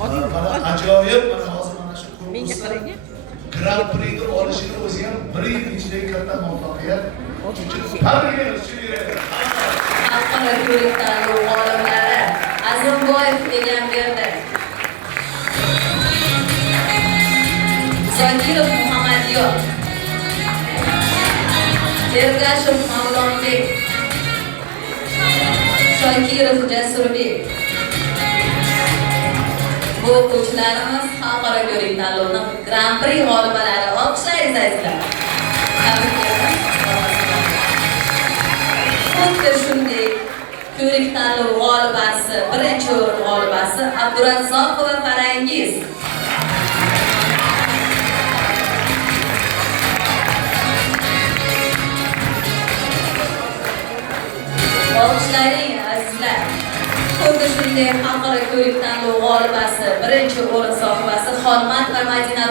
Mana ajoyib, mana hozir mana shu konkursda Grand Prix'ni olishini o'zi ham bir yil ichidagi katta muvaffaqiyat. Tabriklaymiz Chilida. Xalqaro ko'rik tanlov g'oliblari Azimboyev Egamberdi, Zokirov Muhammadiyor, Ergashev Mavlonbek, Shokirov Jasurbek. Bu o'quvchilarimiz xalqaro ko'rik tanlovining Grand Prix g'oliblari. Olqishlaymiz azizlar. Tabriklaymiz. Xuddi shunday ko'rik tanlov g'olibasi, birinchi o'rin g'olibasi Abdurazzoqova Farangiz. Olqishlaying azizlar. Xuddi shunday xalqaro ko'rik tanlov g'olibasi, birinchi o'rin sohibasi Xolmat va Madina